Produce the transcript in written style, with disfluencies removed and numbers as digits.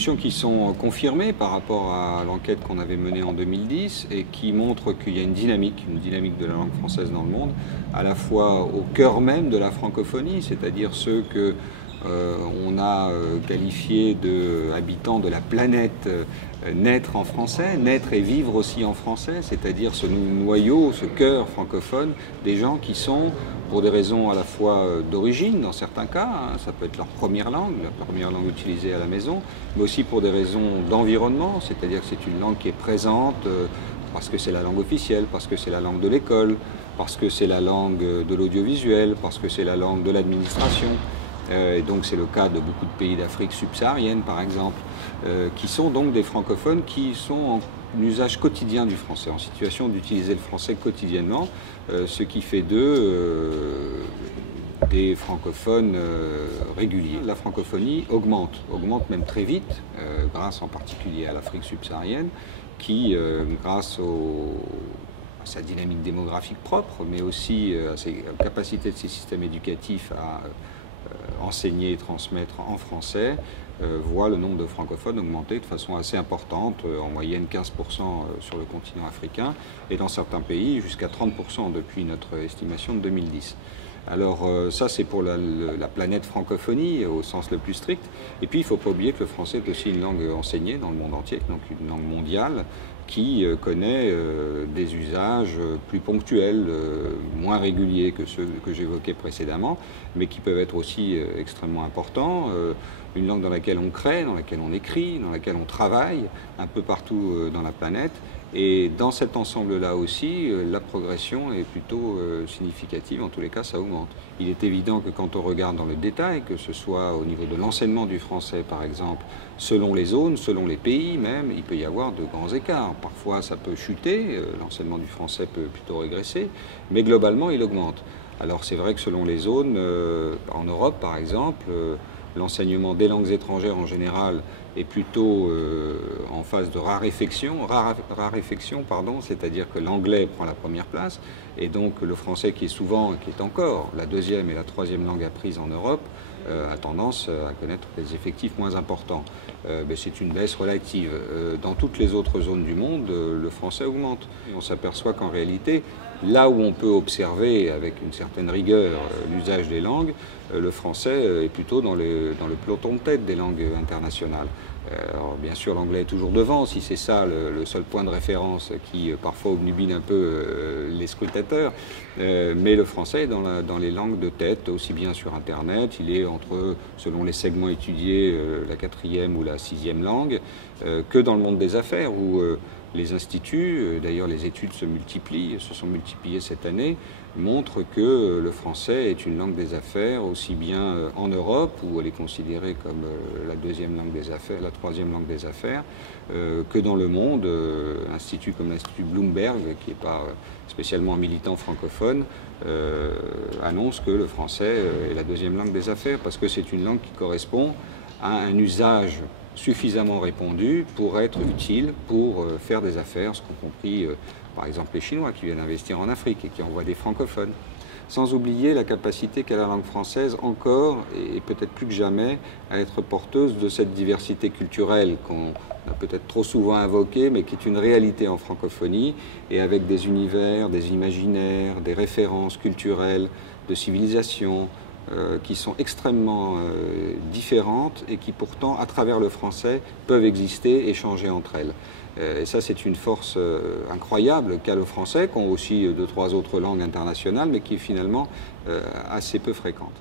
évolutions qui sont confirmées par rapport à l'enquête qu'on avait menée en 2010 et qui montrent qu'il y a une dynamique de la langue française dans le monde, à la fois au cœur même de la francophonie, c'est-à-dire ceux que on a qualifiés d'habitants de la planète, naître en français, naître et vivre aussi en français, c'est-à-dire ce noyau, ce cœur francophone, des gens qui sont, pour des raisons à la fois d'origine, dans certains cas, hein, ça peut être leur première langue utilisée à la maison, mais aussi pour des raisons d'environnement, c'est-à-dire que c'est une langue qui est présente parce que c'est la langue officielle, parce que c'est la langue de l'école, parce que c'est la langue de l'audiovisuel, parce que c'est la langue de l'administration. Et donc c'est le cas de beaucoup de pays d'Afrique subsaharienne par exemple, qui sont donc des francophones qui sont en usage quotidien du français, en situation d'utiliser le français quotidiennement, ce qui fait d'eux des francophones réguliers. La francophonie augmente même très vite, grâce en particulier à l'Afrique subsaharienne, qui, grâce à sa dynamique démographique propre, mais aussi à ses capacités de ses systèmes éducatifs à enseigner et transmettre en français, voit le nombre de francophones augmenter de façon assez importante, en moyenne 15% sur le continent africain, et dans certains pays jusqu'à 30% depuis notre estimation de 2010. Alors ça c'est pour la planète francophonie au sens le plus strict, et puis il ne faut pas oublier que le français est aussi une langue enseignée dans le monde entier, donc une langue mondiale qui connaît des usages plus ponctuels, moins réguliers que ceux que j'évoquais précédemment, mais qui peuvent être aussi extrêmement importants. Une langue dans laquelle on crée, dans laquelle on écrit, dans laquelle on travaille, un peu partout dans la planète. Et dans cet ensemble-là aussi, la progression est plutôt significative, en tous les cas ça augmente. Il est évident que quand on regarde dans le détail, que ce soit au niveau de l'enseignement du français par exemple, selon les zones, selon les pays même, il peut y avoir de grands écarts. Parfois ça peut chuter, l'enseignement du français peut plutôt régresser, mais globalement il augmente. Alors c'est vrai que selon les zones, en Europe par exemple, l'enseignement des langues étrangères en général est plutôt en phase de raréfaction, c'est-à-dire que l'anglais prend la première place et donc le français qui est encore la deuxième et la troisième langue apprise en Europe a tendance à connaître des effectifs moins importants. Mais c'est une baisse relative. Dans toutes les autres zones du monde, le français augmente. Et on s'aperçoit qu'en réalité, là où on peut observer avec une certaine rigueur l'usage des langues, le français est plutôt dans le peloton de tête des langues internationales. Alors bien sûr l'anglais est toujours devant, si c'est ça le seul point de référence qui parfois obnubile un peu les scrutateurs, mais le français est dans les langues de tête, aussi bien sur internet, il est entre, selon les segments étudiés, la 4e ou la 6e langue, que dans le monde des affaires où les instituts, d'ailleurs les études se sont multipliées cette année, montrent que le français est une langue des affaires aussi bien en Europe, où elle est considérée comme la deuxième langue des affaires, la troisième langue des affaires, que dans le monde. Institut comme l'Institut Bloomberg, qui n'est pas spécialement un militant francophone, annonce que le français est la deuxième langue des affaires, parce que c'est une langue qui correspond à un usage suffisamment répandu pour être utile pour faire des affaires, ce qu'ont compris par exemple les Chinois qui viennent investir en Afrique et qui envoient des francophones. Sans oublier la capacité qu'a la langue française encore, et peut-être plus que jamais, à être porteuse de cette diversité culturelle qu'on a peut-être trop souvent invoquée, mais qui est une réalité en francophonie, et avec des univers, des imaginaires, des références culturelles, de civilisation, qui sont extrêmement différentes et qui pourtant, à travers le français, peuvent exister et échanger entre elles. Et ça, c'est une force incroyable qu'a le français, qu'ont aussi 2 ou 3 autres langues internationales, mais qui est finalement assez peu fréquente.